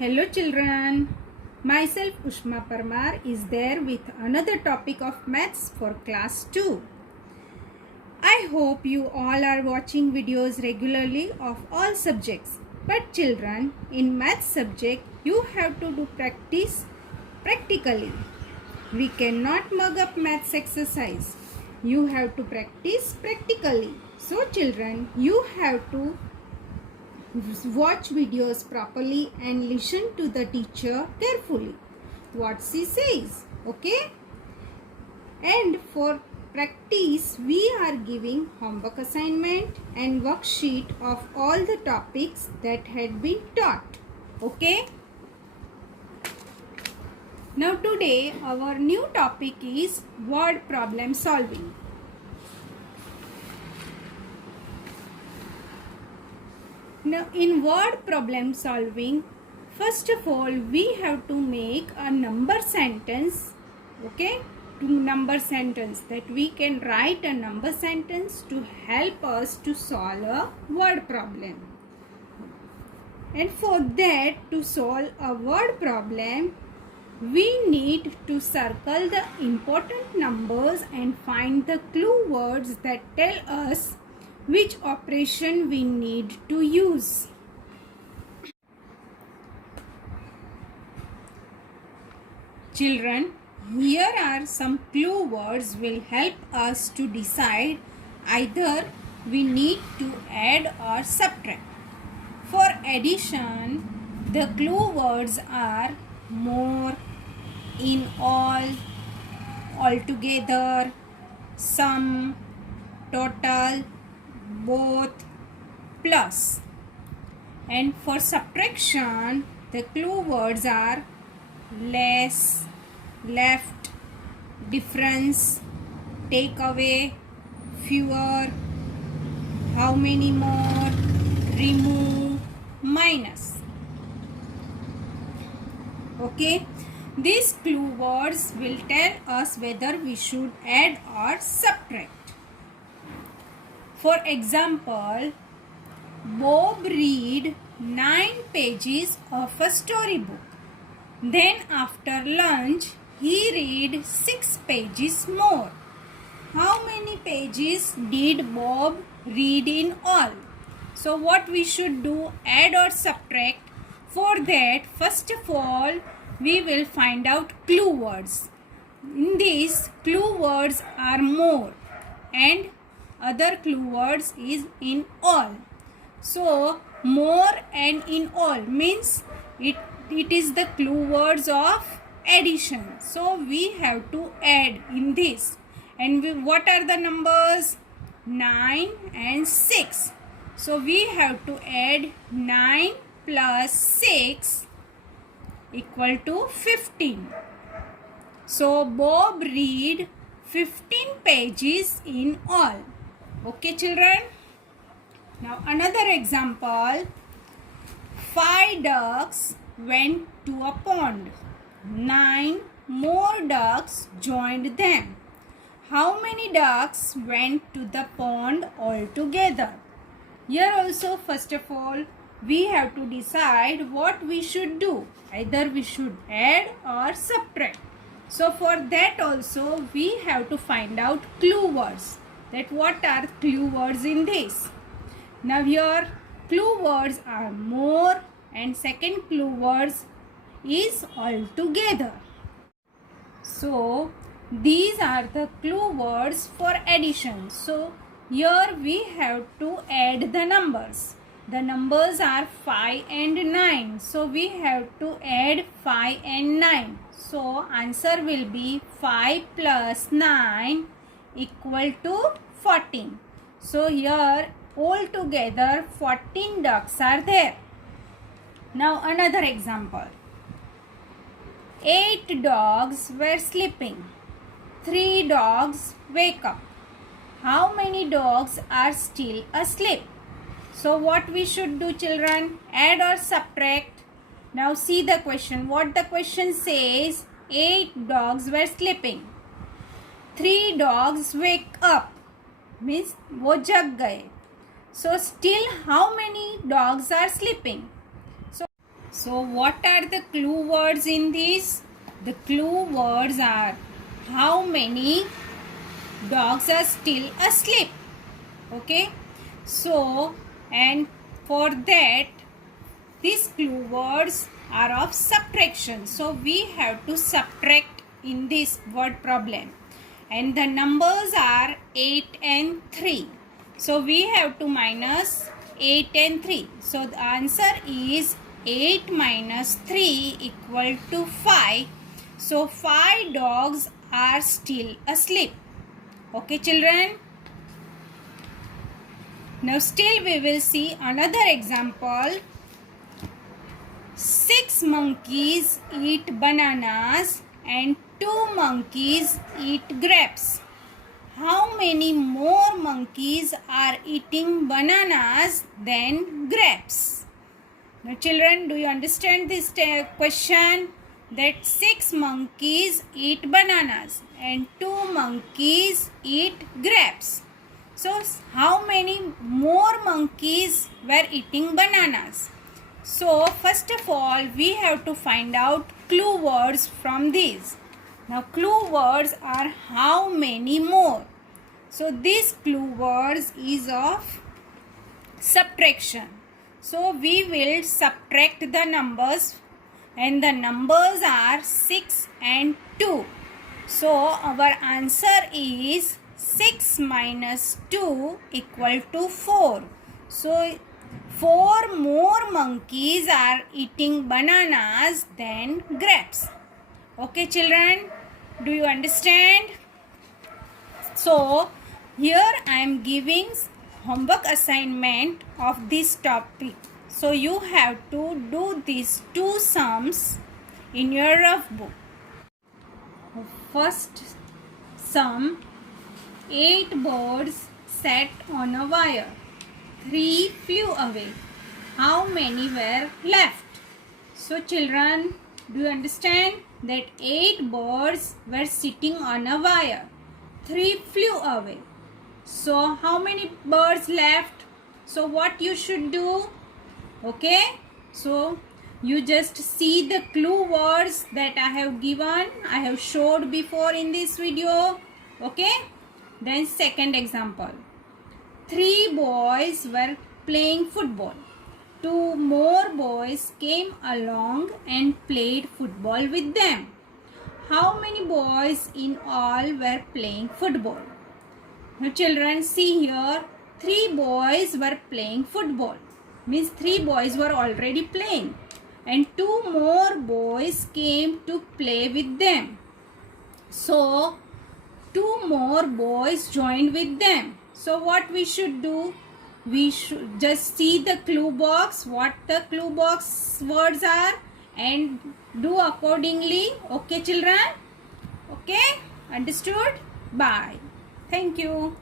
Hello children, myself Ushma Parmar is there with another topic of maths for class 2. I hope you all are watching videos regularly of all subjects. But children, in maths subject you have to do practice practically. We cannot mug up maths exercise. You have to practice practically. So children, you have to watch videos properly and listen to the teacher carefully what she says. Okay, and for practice we are giving homework assignment and worksheet of all the topics that had been taught. Okay, now today our new topic is word problem solving. Now in word problem solving, first of all we have to make a number sentence. Okay, to number sentence, that we can write a number sentence to help us to solve a word problem. And for that, to solve a word problem, we need to circle the important numbers and find the clue words that tell us which operation we need to use. Children, here are some clue words will help us to decide either we need to add or subtract. For addition, the clue words are more, in all, altogether, sum, total, both, plus. And for subtraction, the clue words are less, left, difference, take away, fewer, how many more, remove, minus. Okay, these clue words will tell us whether we should add or subtract. For example, Bob read 9 pages of a storybook. Then after lunch, he read 6 pages more. How many pages did Bob read in all? So what we should do, add or subtract? For that, first of all, we will find out clue words. In this, clue words are more and other clue words is in all. So more and in all means it is the clue words of addition. So we have to add in this. And what are the numbers? 9 and 6. So we have to add 9 plus 6 equal to 15. So Bob read 15 pages in all. Okay children. Now another example. 5 ducks went to a pond. 9 more ducks joined them. How many ducks went to the pond altogether? Here also, first of all, we have to decide what we should do. Either we should add or subtract. So for that also, we have to find out clue words. That what are clue words in this? Now here, clue words are more and second clue words is altogether. So these are the clue words for addition. So here we have to add the numbers. The numbers are 5 and 9. So we have to add 5 and 9. So answer will be 5 plus 9 equal to 14. So here altogether 14 ducks are there. Now another example. 8 dogs were sleeping. 3 dogs wake up. How many dogs are still asleep? So what we should do children? Add or subtract? Now see the question. What the question says? 8 dogs were sleeping. 3 dogs wake up. Means वो जग गए. So still how many dogs are sleeping? So So what are the clue words in this? The clue words are how many dogs are still asleep. Okay. So, and for that, these clue words are of subtraction. So we have to subtract in this word problem. And the numbers are 8 and 3. So we have to minus 8 and 3. So the answer is 8 minus 3 equal to 5. So 5 dogs are still asleep. Okay, children? Now still we will see another example. 6 monkeys eat bananas and 2 monkeys eat grapes. How many more monkeys are eating bananas than grapes? Now children, do you understand this question? That 6 monkeys eat bananas and 2 monkeys eat grapes. So how many more monkeys were eating bananas? So first of all, we have to find out clue words from these. Now clue words are how many more. So this clue words is of subtraction. So we will subtract the numbers, and the numbers are 6 and 2. So our answer is 6 minus 2 equal to 4. So 4 more monkeys are eating bananas than grapes. Okay, children, do you understand? So here I am giving homework assignment of this topic. So you have to do these two sums in your rough book. First sum: 8 birds sat on a wire. 3 flew away. How many were left? So children, do you understand that 8 birds were sitting on a wire. 3 flew away. So how many birds left? So what you should do? Okay, so you just see the clue words that I have given. I have showed before in this video. Okay, then second example: 3 boys were playing football. 2 more boys came along and played football with them. How many boys in all were playing football? Now children, see here, 3 boys were playing football. Means 3 boys were already playing. And 2 more boys came to play with them. So 2 more boys joined with them. So what we should do? We should just see the clue box, what the clue box words are, and do accordingly. Okay, children? Okay? Understood? Bye. Thank you.